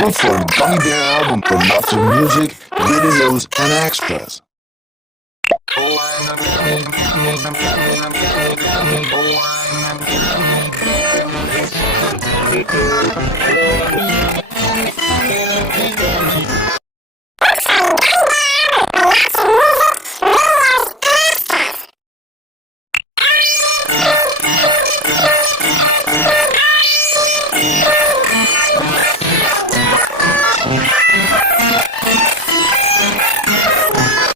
Look for a Gummy Bear album with lots of music, videos, and extras.